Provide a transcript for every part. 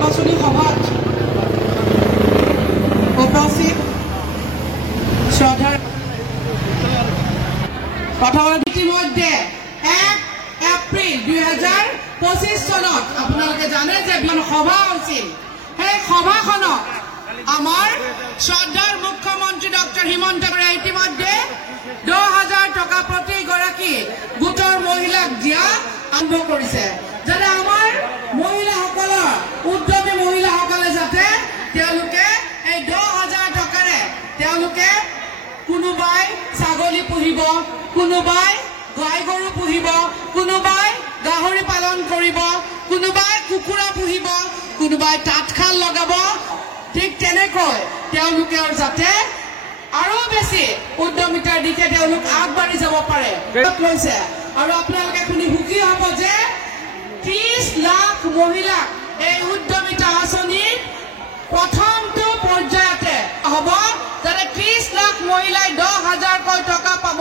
নিৰ্বাচনী সভাত উপস্থিত শ্ৰদ্ধাৰ প্ৰথমে ইতিমধ্যে 1 এপ্ৰিল 2025 চনত আপোনালোকে জানে যে সভা হৈছিল। সেই সভাখনত আমাৰ শ্ৰদ্ধাৰ মুখ্যমন্ত্ৰী ডক্টৰ হিমন্ত ৰায় ইতিমধ্যে 10,000 টকা প্ৰতি গৰাকী গোটৰ মহিলাক দিয়া আৰম্ভ কৰিছে, যাতে আমাৰ মহিলাসকলৰ উদ্যমী মহিলাসকলে যাতে তেওঁলোকে এই 10,000 টকাৰে তেওঁলোকে কোনোবাই ছাগলী পুহিব, কোনোবাই গাই গৰু পুহিব, কোনোবাই গাহৰি পালন কৰিব, কোনোবাই কুকুৰা পুহিব, কোনোবাই তাঁতশাল লগাব। ঠিক তেনেকৈ তেওঁলোকে যাতে আৰু বেছি উদ্যমিতাৰ দিশে তেওঁলোক আগবাঢ়ি যাব পাৰে লৈছে। আৰু আপোনালোকে শুনি সুখী হ'ব যে 30 লাখ মহিলাক এই উদ্যমিতা আঁচনিৰ প্ৰথমটো পৰ্যায়তে হ'ব, যাতে 30 লাখ মহিলাই 10,000কৈ টকা পাব।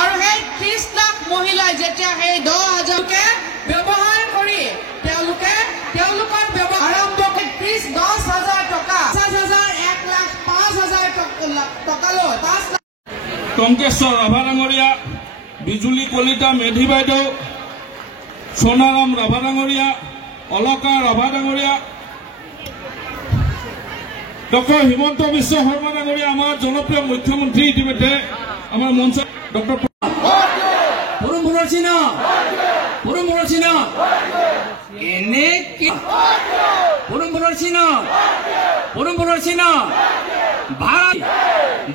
আৰু সেই 30 লাখ মহিলাই যেতিয়া সেই 10,000কে ব্যৱহাৰ কৰি তেওঁলোকে তেওঁলোকৰ ব্যৱহাৰ আৰম্ভ কৰি 10,000 টকা 50,000 1 লাখ 5,000 টকালৈ 5 লাখ টংকেশ্বৰ ৰাভা ডাঙৰীয়া, বিজুলী কলিতা মেধি বাইদেউ, সোণাৰাম ৰাভা ডাঙৰীয়া, অলকা ৰাভা ডাঙৰীয়া, ডক্টৰ হিমন্ত বিশ্ব শৰ্মা ডাঙৰীয়া, আমাৰ জনপ্ৰিয় মুখ্যমন্ত্ৰী ইতিমধ্যে আমাৰ মঞ্চ ডক্টৰ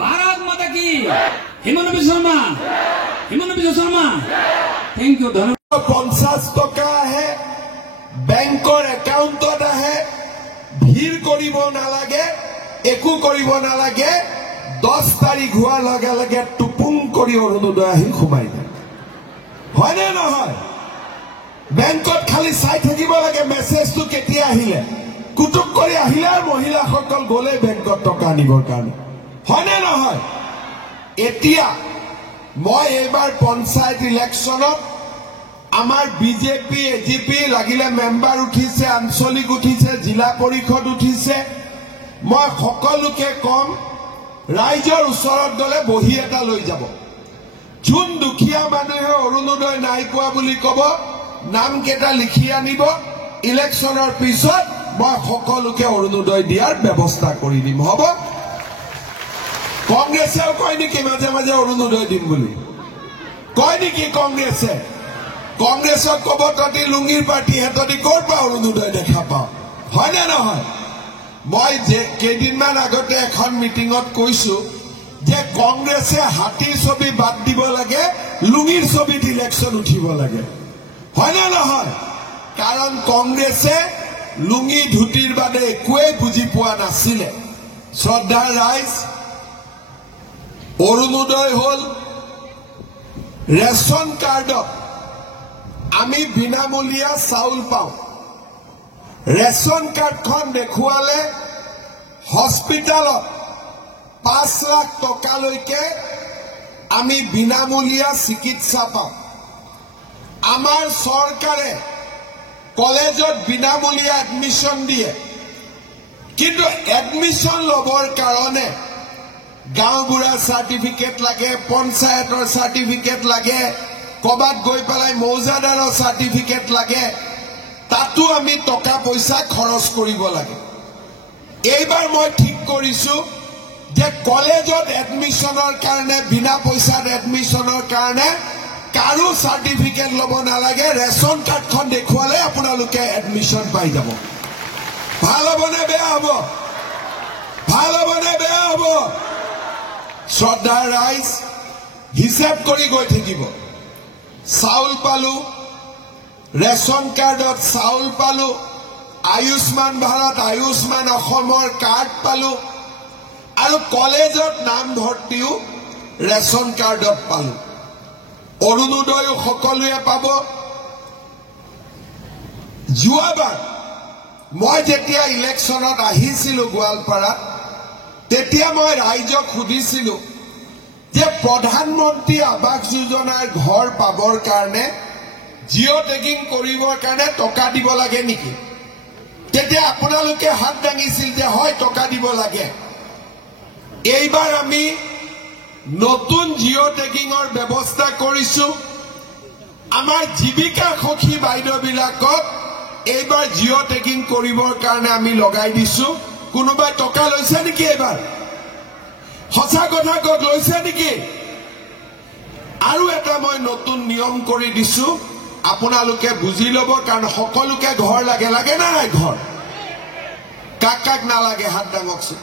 भारत माता की हिमন্ত বিশ্ব শৰ্মা थैंक यू। 50 টকা আহে বেংকৰ একাউণ্টত আহে, ভিৰ কৰিব নালাগে, একো কৰিব নালাগে, 10 তাৰিখ হোৱাৰ লগে লগে টুপুং কৰি অৰুণোদয় আহি সোমাই যায়, হয়নে নহয়? বেংকত খালি চাই থাকিব লাগে মেছেজটো কেতিয়া আহিলে, কুটুক কৰি আহিলে আৰু মহিলাসকল গ'লে বেংকত টকা আনিবৰ কাৰণে, হয়নে নহয়? এতিয়া মই এইবাৰ পঞ্চায়ত ইলেকশ্যনত আমাৰ বিজেপি এজিপি লাগিলে মেম্বাৰ উঠিছে, আঞ্চলিক উঠিছে, জিলা পৰিষদ উঠিছে, মই সকলোকে কম ৰাইজৰ ওচৰত গ'লে বহি এটা লৈ যাব। যোন দুখীয়া মানুহে অৰুণোদয় নাই পোৱা বুলি ক'ব, নামকেইটা লিখি আনিব, ইলেকশ্যনৰ পিছত মই সকলোকে অৰুণোদয় দিয়াৰ ব্যৱস্থা কৰি দিম, হ'ব? কংগ্ৰেছেও কয় নেকি মাজে মাজে অৰুণোদয় দিম বুলি? কয় নেকি কংগ্ৰেছে? কংগ্ৰেছক ক'ব তহঁতি লুঙিৰ পাৰ্টি, তহঁতি ক'ৰ পৰা অৰুণোদয় দেখা পাওঁ, হয়নে নহয়? মই কেইদিনমান আগতে এখন মিটিঙত কৈছো যে কংগ্ৰেছে হাতীৰ ছবি বাদ দিব লাগে, লুঙিৰ ছবিত ইলেকশ্যন উঠিব লাগে, হয়নে নহয়? কাৰণ কংগ্ৰেছে লুঙি ধুতিৰ বাদে একোৱেই বুজি পোৱা নাছিলে। শ্ৰদ্ধাৰ ৰাইজ, অৰুণোদয় হ'ল ৰেচন কাৰ্ডত আমি বিনামূলীয়া চাউল পাওঁ। ৰেচন কাৰ্ডখন দেখুৱালে হস্পিটেলত 5 লাখ টকালৈকে আমি বিনামূলীয়া চিকিৎসা পাওঁ। আমাৰ চৰকাৰে কলেজত বিনামূলীয়া এডমিশ্যন দিয়ে, কিন্তু এডমিশ্যন ল'বৰ কাৰণে গাঁওবুঢ়াৰ চাৰ্টিফিকেট লাগে, পঞ্চায়তৰ চাৰ্টিফিকেট লাগে, ক'ৰবাত গৈ পেলাই মৌজাদাৰৰ চাৰ্টিফিকেট লাগে, তাতো আমি টকা পইচা খৰচ কৰিব লাগে। এইবাৰ মই ঠিক কৰিছো যে কলেজত এডমিশ্যনৰ কাৰণে বিনা পইচাত এডমিশ্যনৰ কাৰণে কাৰো চাৰ্টিফিকেট ল'ব নালাগে, ৰেচন কাৰ্ডখন দেখুৱালে আপোনালোকে এডমিশ্যন পাই যাব। ভাল হ'বনে বেয়া হ'ব? ভাল হ'বনে বেয়া হ'ব? শ্ৰদ্ধাৰ ৰাইজ, হিচাপ কৰি গৈ থাকিব। চাউল পালো, ৰেচন কাৰ্ডত চাউল পালো, আয়ুষ্মান ভাৰত, আয়ুষ্মান অসমৰ কাৰ্ড পালো, আৰু কলেজত নাম ভৰ্তিও ৰেচন কাৰ্ডত পালো। অৰুণোদয়ো সকলোৱে পাব। যোৱাবাৰ মই যেতিয়া ইলেকশ্যনত আহিছিলো গোৱালপাৰাত, তেতিয়া মই ৰাইজক সুধিছিলো যে প্ৰধানমন্ত্ৰী আৱাস যোজনাৰ ঘৰ পাবৰ কাৰণে জিঅ' টেগিং কৰিবৰ কাৰণে টকা দিব লাগে নেকি? তেতিয়া আপোনালোকে হাত দাঙিছিল যে হয় টকা দিব লাগে। এইবাৰ আমি নতুন জিঅ' টেগিঙৰ ব্যৱস্থা কৰিছো। আমাৰ জীৱিকা সখী বাইদেউবিলাকক এইবাৰ জিঅ' টেগিং কৰিবৰ কাৰণে আমি লগাই দিছো। কোনোবাই টকা লৈছে নেকি? এইবাৰ সঁচা কথা কওক, লৈছে নেকি? আৰু এটা মই নতুন নিয়ম কৰি দিছো, আপোনালোকে বুজি ল'ব, কাৰণ সকলোকে ঘৰ লাগে। লাগে না নাই ঘৰ? কাক কাক নালাগে হাত দাঙকচোন।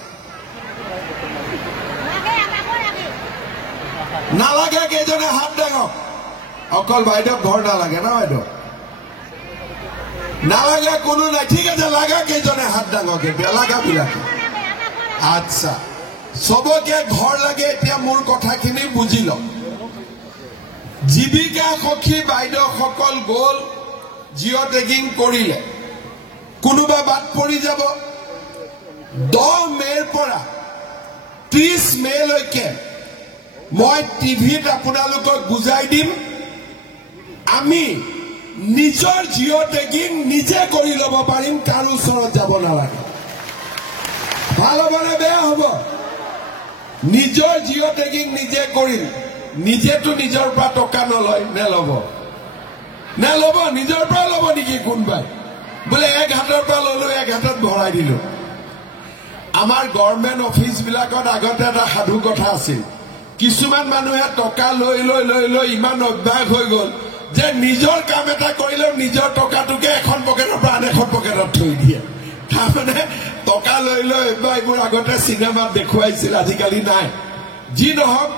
নালাগে কেইজনে হাত দাঙক। অকল বাইদেউ ঘৰ নালাগে না? বাইদেউ নালাগে কোনো নাই? ঠিক আছে, লাগা কেইজনে হাত দাঙক। এতিয়া লাগাবিলাকে আচ্ছা, চবকে ঘৰ লাগে। এতিয়া মোৰ কথাখিনি বুজি লওক। জীৱিকা সখী বাইদেউসকল গ'ল, জিঅ' টেগিং কৰিলে। কোনোবা বাদ পৰি যাব। 10 মে'ৰ পৰা 30 মে'লৈকে মই টিভিত আপোনালোকক বুজাই দিম। আমি নিজৰ জিঅ' টেগিং নিজে কৰি ল'ব পাৰিম, কাৰো ওচৰত যাব নালাগে। ভাল হ'বনে বেয়া হ'ব? নিজৰ জিঅ' টেগিং নিজে কৰিম। নিজেতো নিজৰ পৰা টকা নলয়, নেলব নেলব নিজৰ পৰা ল'ব নেকি কোনোবাই? বোলে এক হাতৰ পৰা ললো, এক হাতত ভৰাই দিলো। আমাৰ গভৰ্ণমেণ্ট অফিচবিলাকত আগতে এটা সাধু কথা আছিল। কিছুমান মানুহে টকা লৈ লৈ লৈ লৈ ইমান অভ্যাস হৈ গ'ল যে নিজৰ কাম এটা কৰিলেও নিজৰ টকাটোকে এখন পকেটৰ পৰা আন এখন পকেটত থৈ দিয়ে। তাৰমানে টকা লৈ লৈ এইবোৰ আগতে চিনেমাত দেখুৱাইছিল, আজিকালি নাই। যি নহওক,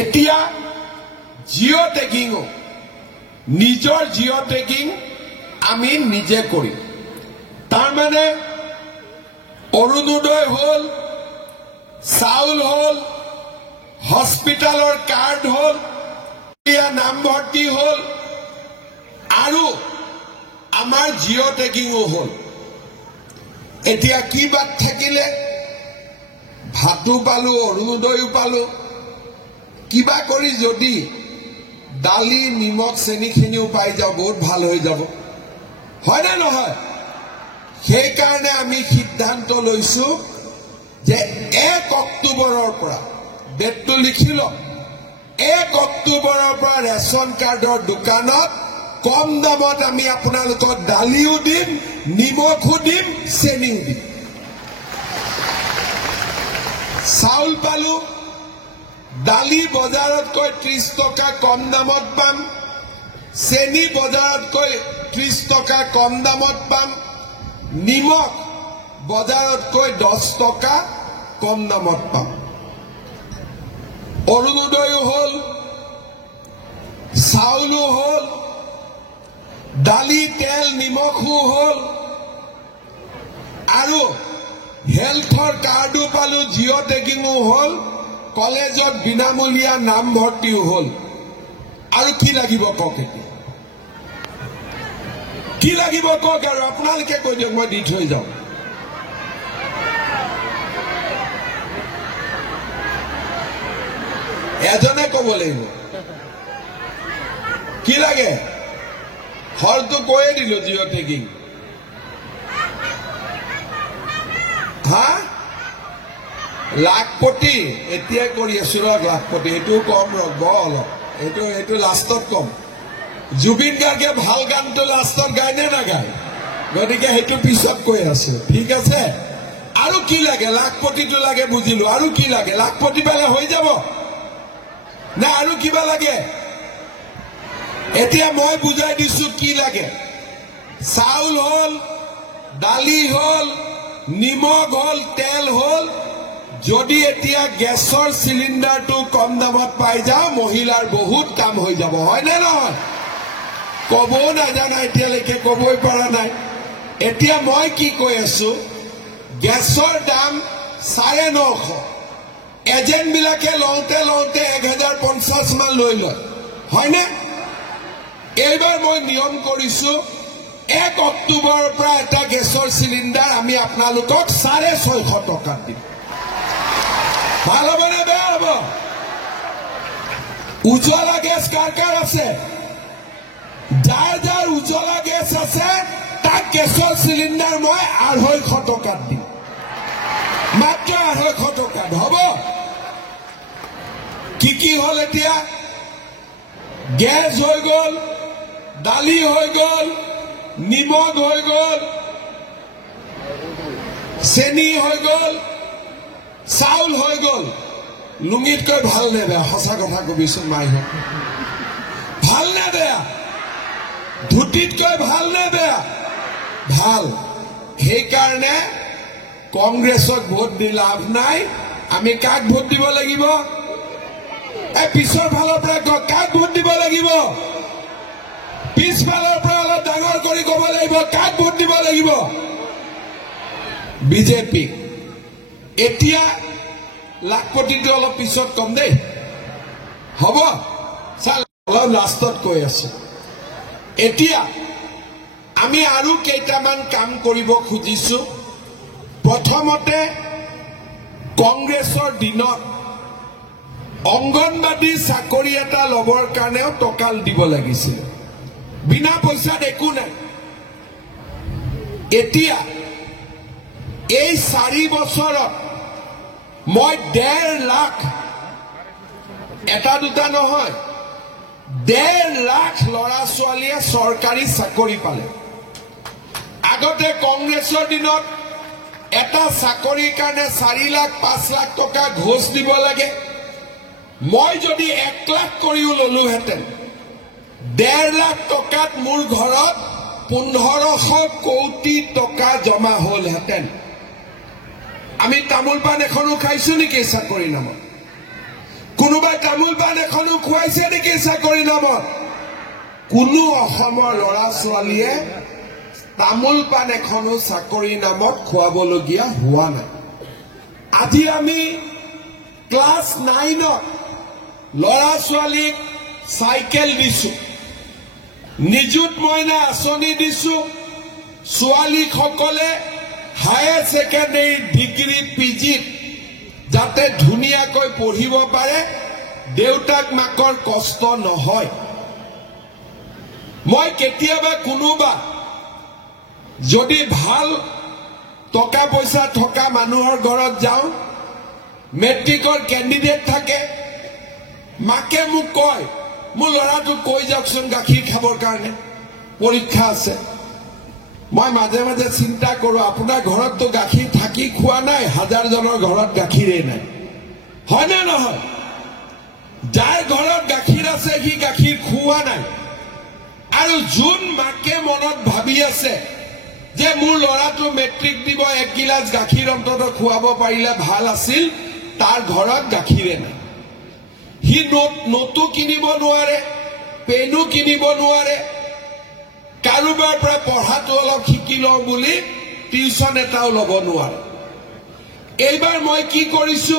এতিয়া জিঅ' টেগিঙো, নিজৰ জিঅ' টেগিং আমি নিজে কৰিম। তাৰমানে অৰুণোদয় হ'ল, চাউল হ'ল, হস্পিটালৰ কাৰ্ড হ'ল, নামভৰ্তি হ'ল, আৰু আমাৰ জিঅ' টেগিঙো হ'ল। এতিয়া কি বাদ থাকিলে? ভাতো পালো, অৰুণোদয়ো পালো। কিবা কৰি যদি দালি, নিমখ, চেনিখিনিও পাই যাওঁ, বহুত ভাল হৈ যাব। হয় নে নহয়? সেইকাৰণে আমি সিদ্ধান্ত লৈছো যে 1 অক্টোবৰৰ পৰা, ডেটটো লিখি লওক, 1 অক্টোবৰৰ পৰা ৰেচন কাৰ্ডৰ দোকানত কম দামত আমি আপোনালোকক দালিও দিম, নিমখো দিম, চেনিও দিম। চাউল পালো, দালি বজাৰতকৈ 30 টকা কম দামত পাম, চেনি বজাৰতকৈ 30 টকা কম দামত পাম, নিমখ বজাৰতকৈ 10 টকা কম দামত পাম। অৰুণোদয়ো হ'ল, চাউলো হ'ল, দালি, তেল, নিমখো হ'ল, আৰু হেল্থৰ কাৰ্ডো পালো, জিঅ' টেগিঙো হ'ল, কলেজত বিনামূলীয়া নামভৰ্তিও হ'ল। আৰু কি লাগিব কওক? এতিয়া কি লাগিব কওক? আৰু আপোনালোকে কৈ দিয়ক, মই দি থৈ যাওঁ। এজনে ক'ব লাগিব কি লাগে। হলটো কৈয়ে দিলো, জিঅ' টেগিং। হা, লাখপতি এতিয়াই কৰি আছো ৰক। লাখপতি এইটোও কম ৰ'ব অলপ, এইটো লাষ্টত কম। জুবিন গাৰ্গে ভাল গানটো লাষ্টত গায় নে নাগায়? গতিকে সেইটো পিছত কৈ আছো, ঠিক আছে? আৰু কি লাগে? লাখপতিটো লাগে, বুজিলো। আৰু কি লাগে? লাখপতি পালে হৈ যাব না আৰু কিবা লাগে? এতিয়া মই বুজাই দিছো কি লাগে। চাউল হ'ল, দালি হ'ল, নিমখ হ'ল, তেল হ'ল। যদি এতিয়া গেছৰ চিলিণ্ডাৰটো কম দামত পাই যাওঁ, মহিলাৰ বহুত কাম হৈ যাব। হয় নে নহয়? ক'বও নাজানা, এতিয়ালৈকে ক'বই পৰা নাই। এতিয়া মই কি কৈ আছো, গেছৰ দাম 950। এজেণ্টবিলাকে লওঁতে লওঁতে 1050 মান লৈ লয়, হয়নে? এইবাৰ মই নিয়ম কৰিছো, 1 অক্টোবৰৰ পৰা এটা গেছৰ চিলিণ্ডাৰ আমি আপোনালোকক 650 টকাত দিম। ভাল হ'ব নে বেয়া হ'ব? উজ্জ্বলা গেছ কাৰ কাৰ আছে? যাৰ যাৰ উজ্জ্বলা গেছ আছে এটা গেছৰ চিলিণ্ডাৰ মই 250 টকাত দিম, মাত্ৰ 250 টকাত হ'ব। কি হ'ল এতিয়া? গেছ হৈ গ'ল, দালি হৈ গ'ল, নিমখ হৈ গ'ল, চেনি হৈ গ'ল, চাউল হৈ গ'ল। লুঙিতকৈ ভাল নে বেয়া? সঁচা কথা কবিচোন মাইহঁত, ভাল নে বেয়া? ধুতিতকৈ ভাল নে বেয়া? ভাল। সেইকাৰণে কংগ্ৰেছক ভোট দি লাভ নাই। আমি কাক ভোট দিব লাগিব? পিছৰ ফালৰ পৰা কাক ভোট দিব লাগিব? পিছফালৰ পৰা অলপ ডাঙৰ কৰি ক'ব লাগিব, কাক ভোট দিব লাগিব? বিজেপি। এতিয়া লাখপতিটো অলপ পিছত কম দেই, হ'ব? অলপ লাষ্টত কৈ আছো। এতিয়া আমি আৰু কেইটামান কাম কৰিব খুজিছো। প্ৰথমতে কংগ্ৰেছৰ দিনত অংগনবাদী চাকৰি এটা ল'বৰ কাৰণেও টকা দিব লাগিছিল, বিনা পইচাত একো নাই। এতিয়া এই 4 বছৰত মই 1.5 লাখ, এটা দুটা নহয়, 1.5 লাখ ল'ৰা ছোৱালীয়ে চৰকাৰী চাকৰি পালে। আগতে কংগ্ৰেছৰ দিনত এটা চাকৰিৰ কাৰণে 4 লাখ 5 লাখ টকা ঘোষ দিব লাগে। মই যদি 1 লাখ কৰিও ললোহেঁতেন, 1.5 লাখ টকাত মোৰ ঘৰত 1500 কোটি টকা জমা হ'লহেঁতেন। আমি তামোল পাণ এখনো খাইছো নেকি চাকৰিৰ নামত? কোনোবাই তামোল পাণ এখনো খুৱাইছে নেকি চাকৰিৰ নামত? কোনো অসমৰ ল'ৰা ছোৱালীয়ে তামোল পাণ এখনো চাকৰিৰ নামত খুৱাবলগীয়া হোৱা নাই। আজি আমি ক্লাছ 9ত ল'ৰা ছোৱালীক চাইকেল দিছো, নিযুত মইনা আঁচনি দিছো। ছোৱালীসকলে হায়াৰ ছেকেণ্ডেৰী ডিগ্ৰী পিজিত যাতে ধুনীয়াকৈ পঢ়িব পাৰে, দেউতাক মাকৰ কষ্ট নহয়। মই কেতিয়াবা কোনোবা যদি ভাল টকা পইচা থকা মানুহৰ ঘৰত যাওঁ, মেট্ৰিকৰ কেণ্ডিডেট থাকে, মাকে মোক কয়, মোৰ ল'ৰাটোক কৈ যাওকচোন গাখীৰ খাবৰ কাৰণে, পৰীক্ষা আছে। মই মাজে মাজে চিন্তা কৰোঁ, আপোনাৰ ঘৰততো গাখীৰ থাকি খোৱা নাই, হাজাৰজনৰ ঘৰত গাখীৰেই নাই, হয়নে নহয়? যাৰ ঘৰত গাখীৰ আছে সি গাখীৰ খোৱা নাই। আৰু যোন মাকে মনত ভাবি আছে যে মোৰ ল'ৰাটো মেট্ৰিক দিব, 1 গিলাচ গাখীৰ অন্তত খুৱাব পাৰিলে ভাল আছিল, তাৰ ঘৰত গাখীৰে নাই। সি নোটো কিনিব নোৱাৰে, পেনো কিনিব নোৱাৰে, কাৰোবাৰ পৰা পঢ়াটো অলপ শিকি লওঁ বুলি টিউচন এটাও ল'ব নোৱাৰে। এইবাৰ মই কি কৰিছো,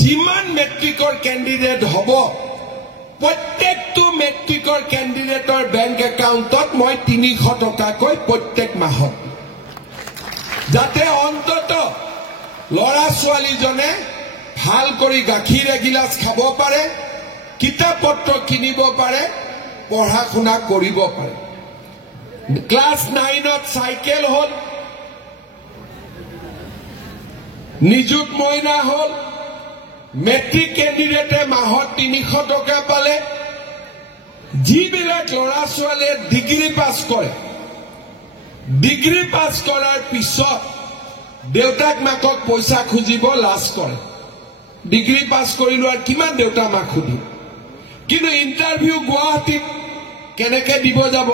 যিমান মেট্ৰিকৰ কেণ্ডিডেট হ'ব, প্ৰত্যেকটো মেট্ৰিকৰ কেণ্ডিডেটৰ বেংক একাউণ্টত মই 300 টকাকৈ প্ৰত্যেক মাহত, যাতে অন্তত ল'ৰা ছোৱালীজনে ভাল কৰি গাখীৰ এগিলাচ খাব পাৰে, কিতাপ পত্ৰ কিনিব পাৰে, পঢ়া শুনা কৰিব পাৰে। ক্লাছ 9ত চাইকেল হ'ল, নিযুত মইনা হ'ল, মেট্ৰিক কেণ্ডিডেটে মাহত 300 টকা পালে। যিবিলাক ল'ৰা ছোৱালীয়ে ডিগ্ৰী পাছ কৰে, ডিগ্ৰী পাছ কৰাৰ পিছত দেউতাক মাকক পইচা খুজিব লাজ কৰে। ডিগ্ৰী পাছ কৰিলো আৰু কিমান দেউতা মাক খুজিব? কিন্তু ইণ্টাৰভিউ গুৱাহাটীত কেনেকে দিব যাব,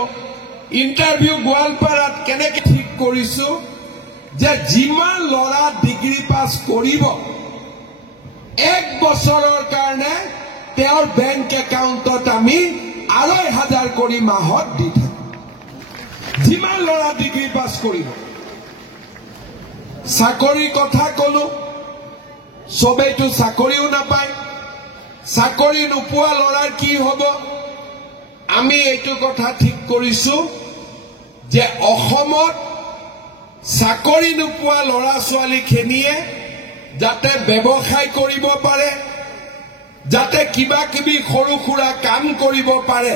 ইণ্টাৰভিউ গোৱালপাৰাত কেনেকে ঠিক কৰিছো যে যিমান ল'ৰা ডিগ্ৰী পাছ কৰিব, 1 বছৰৰ কাৰণে তেওঁৰ বেংক একাউণ্টত আমি 2500 কৰি মাহত দি থাকো। যিমান ল'ৰা ডিগ্ৰী পাছ কৰিব। চাকৰিৰ কথা কলো, সবেইতো চাকৰিও নাপায়। চাকৰি নোপোৱা ল'ৰাৰ কি হ'ব? আমি এইটো কথা ঠিক কৰিছো যে অসমত চাকৰি নোপোৱা ল'ৰা ছোৱালীখিনিয়ে যাতে ব্যৱসায় কৰিব পাৰে, যাতে কিবা কিবি সৰু সুৰা কাম কৰিব পাৰে,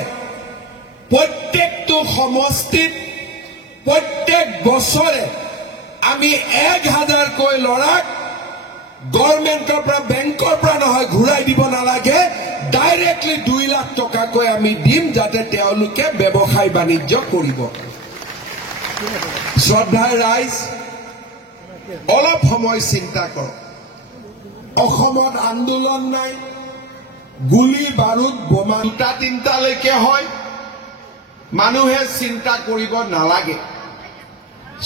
প্ৰত্যেকটো সমষ্টিত প্ৰত্যেক বছৰে আমি 1000কৈ ল'ৰাক গভৰ্ণমেণ্টৰ পৰা বেংকৰ পৰা নহয় ঘূৰাই দিব নালাগে, ডাইৰেক্টলি 2 লাখ টকাকৈ আমি দিম যাতে তেওঁলোকে ব্যৱসায় বাণিজ্য কৰিব। শ্ৰদ্ধাৰ ৰাইজ, অলপ সময় চিন্তা কৰক। অসমত আন্দোলন নাই, গুলি বাৰুদ বোমা 2-3টালৈকে হয়, মানুহে চিন্তা কৰিব নালাগে।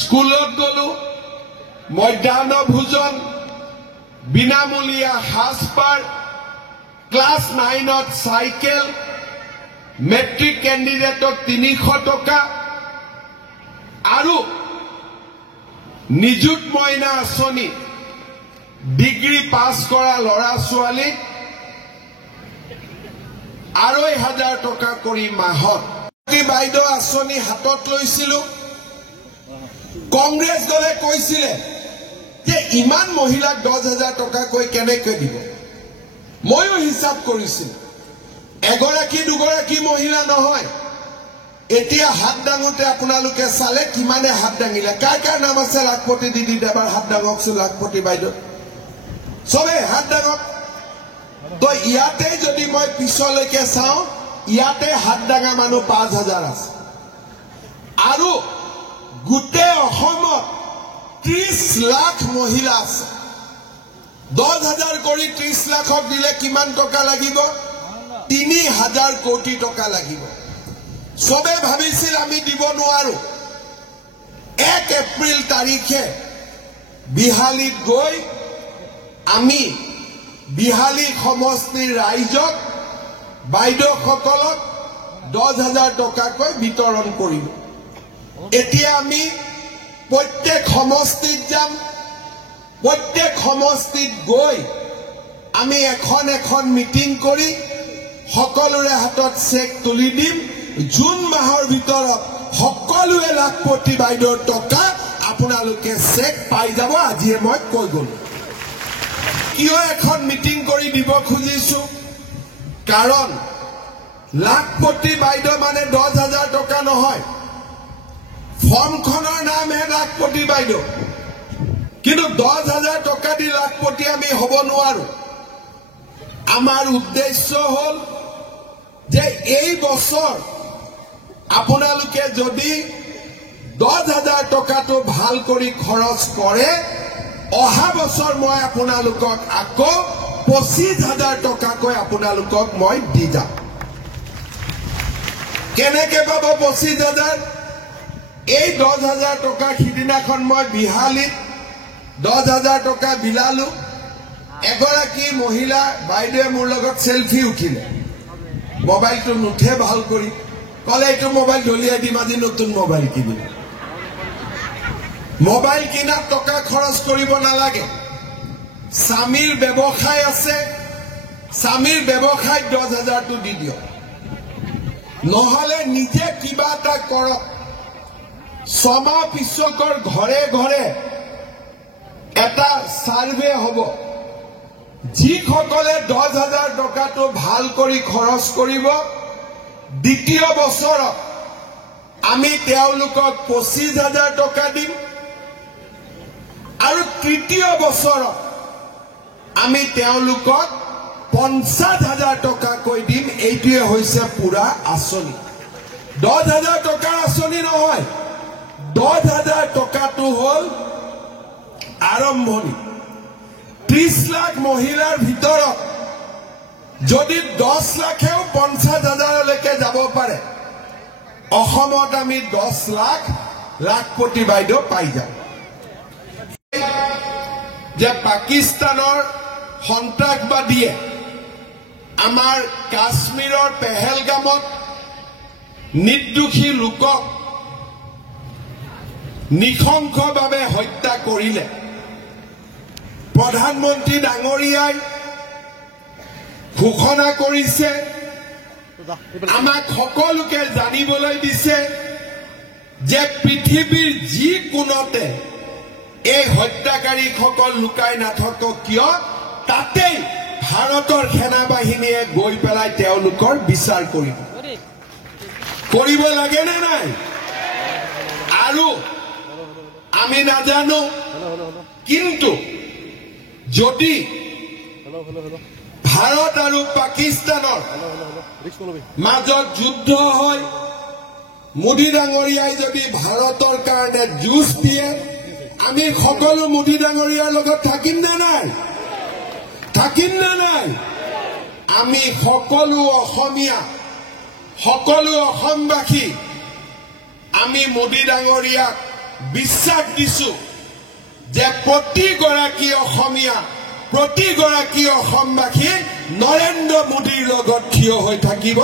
স্কুলত গলো, মধ্যাহ্ন ভোজন, বিনামূলীয়া সাজপাৰ, ক্লাছ 9ত চাইকেল, মেট্ৰিক কেণ্ডিডেটক 300 টকা আৰু নিযুত মইনা আঁচনি, ডিগ্ৰী পাছ কৰা ল'ৰা ছোৱালীক 2500 টকা কৰি মাহত। বাইদেউ আঁচনি হাতত লৈছিলো, কংগ্ৰেছ দলে কৈছিলে যে ইমান মহিলাক 10,000 টকাকৈ কেনেকৈ দিব। ময়ো হিচাপ কৰিছিলো, এগৰাকী দুগৰাকী মহিলা নহয়। এতিয়া হাত দাঙোতে আপোনালোকে চালে কিমানে হাত দাঙিলে। কাৰ কাৰ নাম আছে? লাখপতি দিদি এবাৰ হাত দাঙকচোন। লাখপতি বাইদেউ চবে হাত দাঙক। তো ইয়াতে যদি মই পিছলৈকে চাওঁ, ইয়াতে হাত দাঙা মানুহ 5,000 আছে। আৰু গোটেই অসমত 30 লাখ মহিলা আছে। 10,000 কৰি 30 লাখক দিলে কিমান টকা লাগিব? 3,000 কোটি টকা লাগিব। চবে ভাবিছিল আমি দিব নোৱাৰো। 1 এপ্ৰিল তাৰিখে বিহালীত গৈ আমি বিহালী সমষ্টিৰ ৰাইজক, বাইদেউসকলক 10,000 টকাকৈ বিতৰণ কৰিম। এতিয়া আমি প্ৰত্যেক সমষ্টিত যাম, প্ৰত্যেক সমষ্টিত গৈ আমি এখন মিটিং কৰি সকলোৰে হাতত চেক তুলি দিম। জুন মাহৰ ভিতৰত সকলোৱে লাখপতি বাইদেউৰ টকা আপোনালোকে চেক পাই যাব। আজিয়ে মই কৈ গলো। কিয় এখন মিটিং কৰি দিব খুজিছো? কাৰণ লাখপতি বাইদেউ মানে 10,000 টকা নহয়। ফৰ্মখনৰ নামহে লাখপতি বাইদেউ, কিন্তু 10,000 টকা দি লাখপতি আমি হ'ব নোৱাৰো। আমাৰ উদ্দেশ্য হ'ল যে এই বছৰ আপোনালোকে যদি 10,000 টকাটো ভাল কৰি খৰচ কৰে, অহা বছৰ মই আপোনালোকক আকৌ 25,000 টকাকৈ আপোনালোকক মই দি যাম। কেনেকে পাব 25,000? এই 10,000 টকা সিদিনাখন মই বিহালীত 10,000 টকা বিলালো। এগৰাকী মহিলা বাইদেৱে মোৰ লগত সেলফি উঠিলে, মোবাইলটো নুঠে ভাল কৰি, কলে এইটো মোবাইল দলিয়াই দিম, আজি নতুন মোবাইল কিনিম। মোবাইল কিনাত টকা খৰচ কৰিব নালাগে। স্বামীৰ ব্যৱসায় আছে, স্বামীৰ ব্যৱসায়ত 10,000টো দি দিয়ক। নহলে নিজে কিবা এটা কৰক। 6 মাহ পিছকৰ ঘৰে ঘৰে এটা সাৰ্ভে হ'ব। যিসকলে 10,000 টকাটো ভাল কৰি খৰচ কৰিব, দ্বিতীয় বছৰত আমি তেওঁলোকক 25,000 টকা দিম, আৰু তৃতীয় বছৰত আমি তেওঁলোকক 50,000 টকাকৈ দিম। এইটোৱে হৈছে পুৰা আঁচনি। 10,000 টকাৰ আঁচনি নহয়, 10,000 টকাটো হ'ল আৰম্ভণি। 30 লাখ মহিলাৰ ভিতৰত যদি 10 লাখেও 50,000লৈকে যাব পাৰে, অসমত আমি 10 লাখ লাখপতি বাইদেউ পাই যাম। যে পাকিস্তানৰ সন্ত্ৰাসবাদীয়ে আমাৰ কাশ্মীৰৰ পেহেলগামত নিৰ্দোষী লোকক নিশংসভাৱে হত্যা কৰিলে, প্ৰধানমন্ত্ৰী ডাঙৰীয়াই ঘোষণা কৰিছে, আমাক সকলোকে জানিবলৈ দিছে যে পৃথিৱীৰ যি কোণতে এই হত্যাকাৰীসকল লুকাই নাথাকক কিয়, তাতেই ভাৰতৰ সেনা বাহিনীয়ে গৈ পেলাই তেওঁলোকৰ বিচাৰ কৰিব। কৰিব লাগে নে নাই? আৰু আমি নাজানো, কিন্তু যদি ভাৰত আৰু পাকিস্তানৰ মাজত যুদ্ধ হয়, মোদী ডাঙৰীয়াই যদি ভাৰতৰ কাৰণে যুঁজ দিয়ে, আমি সকলো মোদী ডাঙৰীয়াৰ লগত থাকিম নে নাই? থাকিম নে নাই? আমি সকলো অসমীয়া, সকলো অসমবাসী আমি মোদী ডাঙৰীয়াক বিশ্বাস দিছো যে প্ৰতিগৰাকী অসমীয়া, প্ৰতিগৰাকী অসমবাসী নৰেন্দ্ৰ মোদীৰ লগত থিয় হৈ থাকিব,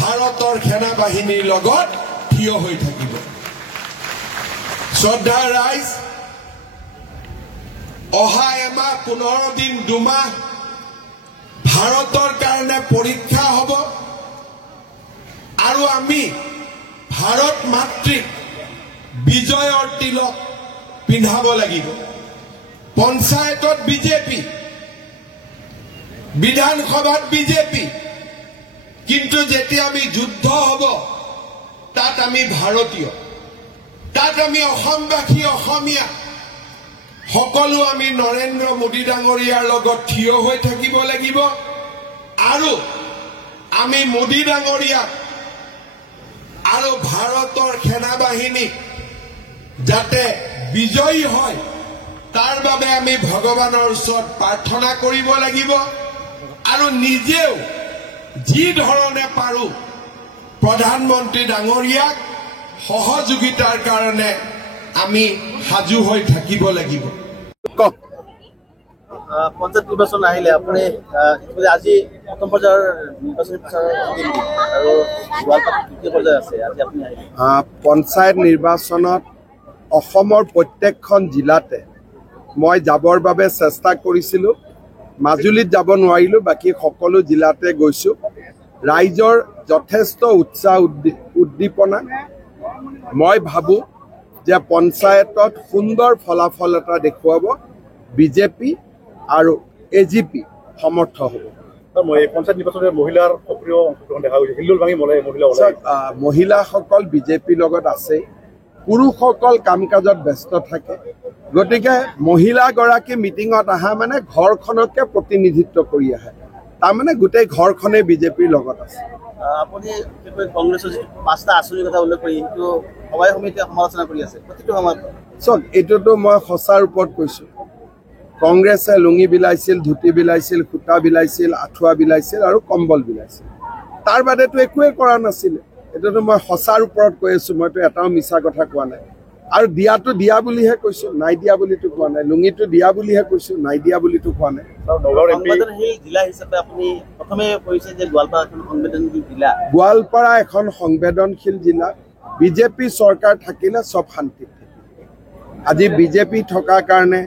ভাৰতৰ সেনা বাহিনীৰ লগত থিয় হৈ থাকিব। শ্ৰদ্ধা ৰাইজ, অহা এমাহ 15 দিন 2 মাহ ভাৰতৰ কাৰণে পৰীক্ষা হ'ব আৰু আমি ভাৰত মাতৃক বিজয়ৰ তিলক পিন্ধাব লাগিব। পঞ্চায়তত বিজেপি, বিধানসভাত বিজেপি, কিন্তু যেতিয়া আমি যুদ্ধ হ'ব তাত আমি ভাৰতীয়, তাত আমি অসমবাসী, অসমীয়া সকলো আমি নৰেন্দ্ৰ মোদী ডাঙৰীয়াৰ লগত থিয় হৈ থাকিব লাগিব আৰু আমি মোদী ডাঙৰীয়াক আৰু ভাৰতৰ সেনা বাহিনী যাতে বিজয়ী হয় তাৰ বাবে আমি ভগৱানৰ ওচৰত প্ৰাৰ্থনা কৰিব লাগিব আৰু নিজেও যি ধৰণে পাৰো প্ৰধানমন্ত্ৰী ডাঙৰীয়াক সহযোগিতাৰ কাৰণে আমি সাজু হৈ থাকিব লাগিব। পঞ্চায়ত নিৰ্বাচন আহিলে আপুনি আজি প্ৰথম পৰ্যায়ৰ নিৰ্বাচনী প্ৰচাৰৰ আৰু গোৱালপাৰাত দ্বিতীয় পৰ্যায় আছে, আজি আপুনি আহিলে। পঞ্চায়ত নিৰ্বাচনত অসমৰ প্ৰত্যেকখন জিলাতে মই যাবৰ বাবে চেষ্টা কৰিছিলোঁ। মাজুলীত যাব নোৱাৰিলোঁ, বাকী সকলো জিলাতে গৈছোঁ। ৰাইজৰ যথেষ্ট উৎসাহ উদ্দীপনা। মই ভাবোঁ যে পঞ্চায়তত সুন্দৰ ফলাফল এটা দেখুৱাব বিজেপি আৰু AGP সমৰ্থ হ'ব। পঞ্চায়ত নিৰ্বাচনত মহিলাৰ সক্ৰিয় অংশগ্ৰহণ দেখা গৈছে, হিল্লোল ভাঙি মহিলাসকল বিজেপিৰ লগত আছে, পুৰুষসকল কাম কাজত ব্যস্ত থাকে। গতিকে মহিলাগৰাকী মিটিঙত অহা মানে ঘৰখনকে প্ৰতিনিধিত্ব কৰি আহে, তাৰমানে গোটেই ঘৰখনেই বিজেপিৰ লগত আছে। আপুনি কংগ্ৰেছৰ যিটো 5টা আঁচনিৰ কথা উল্লেখ কৰি সেইটো সভাই সমিতিয়ে সমালোচনা কৰি আছে প্ৰতিটো সময়ত। চাওক, এইটোতো মই সঁচাৰ ওপৰত কৈছোঁ। কংগ্ৰেছে লুঙি বিলাইছিল, ধুতি বিলাইছিল, সূতা বিলাইছিল, আঁঠুৱা বিলাইছিল আৰু কম্বল বিলাইছিল। তাৰ বাদেতো একোৱে কৰা নাছিলে। এইটোতো মই সঁচাৰ ওপৰত কৈ আছোঁ, মইতো এটাও মিছা কথা কোৱা নাই। আৰু দিয়াটো দিয়া বুলিহে কৈছোঁ, নাই দিয়া বুলিতো কোৱা নাই। লুঙিটো দিয়া বুলিহে কৈছোঁ, নাই দিয়া বুলিতো কোৱা নাই। সংবেদনশীল জিলা হিচাপে আপুনি প্ৰথমে কৈছে যে গোৱালপাৰা এখন সংবেদনশীল জিলা। গোৱালপাৰা এখন সংবেদনশীল জিলা। বিজেপি চৰকাৰ থাকিলে চব শান্তিত থাকিব। আজি বিজেপি থকাৰ কাৰণে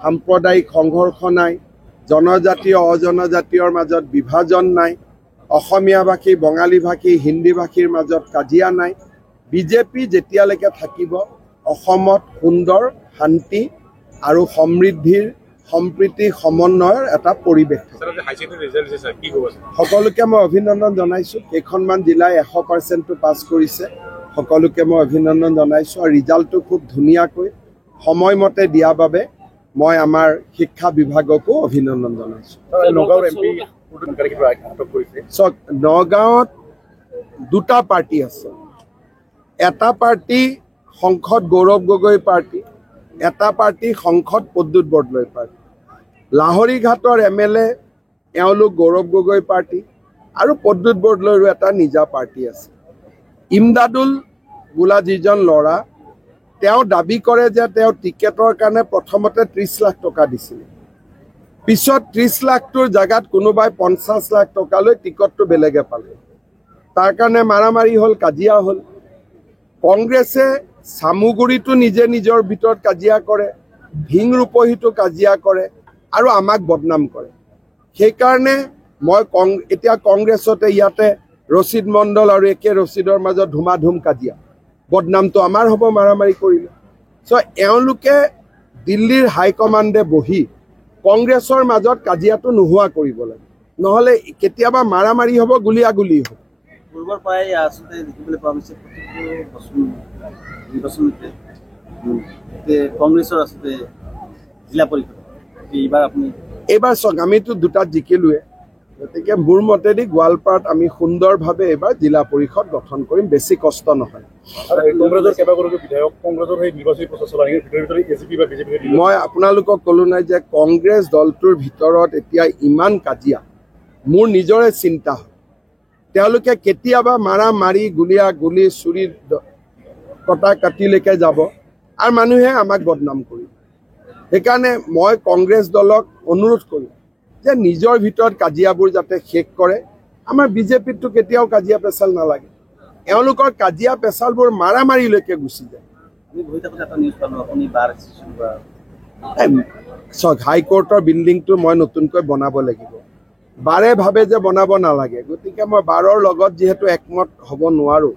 সাম্প্ৰদায়িক সংঘৰ্ষ নাই, জনজাতীয় অজনজাতীয়ৰ মাজত বিভাজন নাই, অসমীয়া ভাষী বঙালী ভাষী হিন্দী ভাষীৰ মাজত কাজিয়া নাই। বিজেপি যেতিয়ালৈকে থাকিব অসমত সুন্দৰ শান্তি আৰু সমৃদ্ধিৰ সম্প্ৰীতি সমন্বয়ৰ এটা পৰিৱেশ থাকে। সকলোকে মই অভিনন্দন জনাইছোঁ। কেইখনমান জিলাই 100% পাছ কৰিছে, সকলোকে মই অভিনন্দন জনাইছোঁ। আৰু ৰিজাল্টটো খুব ধুনীয়াকৈ সময়মতে দিয়াৰ বাবে মই আমাৰ শিক্ষা বিভাগকো অভিনন্দন জনাইছোঁ। নগাঁৱত 2টা পাৰ্টি আছে। এটা পাৰ্টি সংসদ গৌৰৱ গগৈ পাৰ্টি, এটা পাৰ্টি সংসদ প্ৰদ্যুৎ বৰদলৈ পাৰ্টি। লাহৰীঘাটৰ MLA এওঁলোক গৌৰৱ গগৈ পাৰ্টি আৰু প্ৰদ্যুৎ বৰদলৈৰো এটা নিজা পাৰ্টি আছে। ইমদাদুল বোলা যিজন ল'ৰা, তেওঁ দাবী কৰে যে তেওঁ টিকেটৰ কাৰণে প্ৰথমতে 30 লাখ টকা দিছিল, পিছত 30 লাখটোৰ জেগাত কোনোবাই 50 লাখ টকালৈ টিকটটো বেলেগে পালে। তাৰ কাৰণে মাৰামাৰি হ'ল, কাজিয়া হ'ল। কংগ্ৰেছে চামুগুৰিটো নিজে নিজৰ ভিতৰত কাজিয়া কৰে, ভিংৰূপহীটো কাজিয়া কৰে আৰু আমাক বদনাম কৰে। সেইকাৰণে মই এতিয়া কংগ্ৰেছতে ইয়াতে ৰচিদ মণ্ডল আৰু একে ৰচিদৰ মাজত ধুমাধুম কাজিয়া, বদনামটো আমাৰ হ'ব মাৰামাৰি কৰিলে। এওঁলোকে দিল্লীৰ হাইকমাণ্ডে বহি কংগ্ৰেছৰ মাজত কাজিয়াটো নোহোৱা কৰিব লাগে, নহ'লে কেতিয়াবা মাৰামাৰি হ'ব, গুলিয়াগুলি হ'ব। পূৰ্বৰ পৰাই আচলতে দেখিবলৈ পোৱা গৈছে প্ৰতিটো নিৰ্বাচনতে কংগ্ৰেছৰ আচলতে জিলা পৰিষদ এইবাৰ আপুনি এইবাৰ চাওক আমিতো দুটাত জিকিলোৱে গতিকে মোৰ মতেদি গোৱালপাৰাত আমি সুন্দৰভাৱে এইবাৰ জিলা পৰিষদ গঠন কৰিম বেছি কষ্ট নহয় কংগ্ৰেছৰ কেইবাগৰাকী বিধায়ক কংগ্ৰেছৰ সেই নিৰ্বাচনী প্ৰচাৰ চলাই ভিতৰে এজিপি বা বিজেপি মই আপোনালোকক ক'লো নাই যে কংগ্ৰেছ দলটোৰ ভিতৰত এতিয়া ইমান কাজিয়া মোৰ নিজৰে চিন্তা হয় তেওঁলোকে কেতিয়াবা মাৰা মাৰি গুলীয়া গুলি চুৰি কটা কাটিলৈকে যাব আৰু মানুহে আমাক বদনাম কৰিব সেইকাৰণে মই কংগ্ৰেছ দলক অনুৰোধ কৰিম যে নিজৰ ভিতৰত কাজিয়াবোৰ যাতে শেষ কৰে আমাৰ বিজেপিতো কেতিয়াও কাজিয়া পেচাল নালাগে এওঁলোকৰ কাজিয়া পেচালবোৰ মাৰা মাৰিলৈকে গুচি যায় আমি বহি থাকোঁতে এটা নিউজ পালোঁ আপুনি বাৰ ৰেজিষ্ট্ৰেশ্যন কৰা চাওক হাইকোৰ্টৰ বিল্ডিংটো মই নতুনকৈ বনাব লাগিব বাৰে ভাবে যে বনাব নালাগে গতিকে মই বাৰৰ লগত যিহেতু একমত হ'ব নোৱাৰোঁ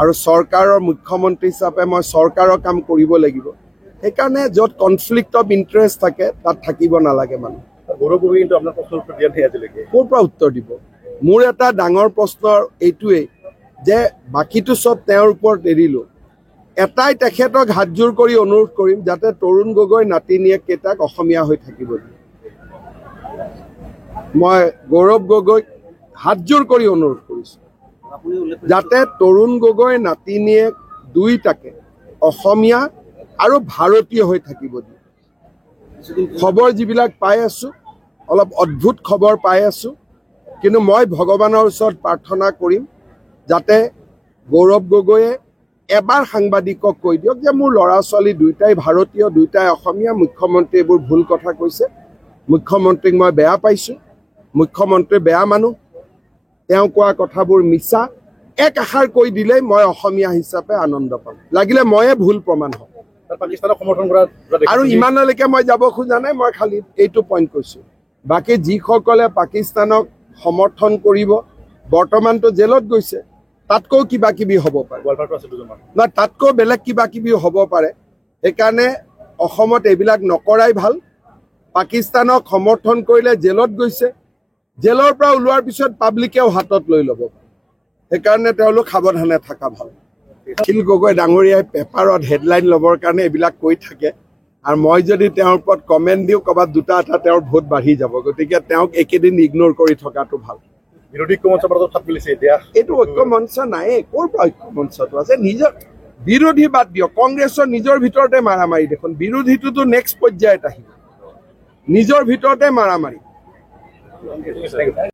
আৰু চৰকাৰৰ মুখ্যমন্ত্ৰী হিচাপে মই চৰকাৰৰ কাম কৰিব লাগিব সেইকাৰণে য'ত কনফ্লিক্ট অফ ইণ্টাৰেষ্ট থাকে তাত থাকিব নালাগে মানুহ গৌৰৱ গগৈ কিন্তু আপোনাৰ প্ৰশ্নৰ উত্তৰ দিয়া নাই আজিলৈকে ক'ৰ পৰা উত্তৰ দিব মোৰ এটা ডাঙৰ প্ৰশ্ন এইটোৱেই যে বাকীটো চব তেওঁৰ ওপৰত এৰিলোঁ এটাই তেখেতক হাতযোৰ কৰি অনুৰোধ কৰিম যাতে তৰুণ গগৈ নাতিনীয়েক কেইটাক অসমীয়া হৈ থাকিব দিয়ে মই গৌৰৱ গগৈক হাতযোৰ কৰি অনুৰোধ কৰিছোঁ আপুনি উল্লেখ যাতে তৰুণ গগৈ নাতিনীয়েক দুইটাকে অসমীয়া আৰু ভাৰতীয় হৈ থাকিব দিয়ে খবৰ যিবিলাক পাই আছোঁ অলপ অদ্ভুত খবৰ পাই আছোঁ কিন্তু মই ভগৱানৰ ওচৰত প্ৰাৰ্থনা কৰিম যাতে গৌৰৱ গগৈয়ে এবাৰ সাংবাদিকক কৈ দিয়ক যে মোৰ ল'ৰা ছোৱালী দুইটাই ভাৰতীয় দুইটাই অসমীয়া মুখ্যমন্ত্ৰী এইবোৰ ভুল কথা কৈছে মুখ্যমন্ত্ৰীক মই বেয়া পাইছোঁ মুখ্যমন্ত্ৰী বেয়া মানুহ তেওঁ কোৱা কথাবোৰ মিছা এক আষাৰ কৈ দিলেই মই অসমীয়া হিচাপে আনন্দ পাম লাগিলে ময়ে ভুল প্ৰমাণ হ'ম পাকিস্তানক সমৰ্থন কৰা আৰু ইমানলৈকে মই যাব খোজা নাই মই খালি এইটো পইণ্ট কৈছোঁ বাকী যিসকলে পাকিস্তানক সমৰ্থন কৰিব বৰ্তমানটো জেলত গৈছে তাতকৈ কিবা কিবি হ'ব পাৰে গোৱালপাৰাটো আছে দুজনমান নহয় তাতকৈ বেলেগ কিবা কিবি হ'ব পাৰে সেইকাৰণে অসমত এইবিলাক নকৰাই ভাল পাকিস্তানক সমৰ্থন কৰিলে জেলত গৈছে জেলৰ পৰা ওলোৱাৰ পিছত পাব্লিকেও হাতত লৈ ল'ব সেইকাৰণে তেওঁলোক সাৱধানে থকা ভাল অখিল গগৈ ডাঙৰীয়াই পেপাৰত হেডলাইন ল'বৰ কাৰণে এইবিলাক কৈ থাকে আৰু মই যদি তেওঁৰ ওপৰত কমেণ্ট দিওঁ ক'ৰবাত দুটা এটা তেওঁৰ ভোট বাঢ়ি যাব গতিকে তেওঁক একেদিন ইগন'ৰ কৰি থকাটো ভাল বিৰোধী ঐক্যমঞ্চৰ মাজত ফাট মিলিছে এতিয়া এইটো ঐক্য মঞ্চ নাই ক'ৰ পৰা ঐক্য মঞ্চটো আছে নিজৰ বিৰোধী বাদ দিয়ক কংগ্ৰেছৰ নিজৰ ভিতৰতে মাৰামাৰি দেখোন বিৰোধীটোতো নেক্সট পৰ্যায়ত আহিব নিজৰ ভিতৰতে মাৰামাৰি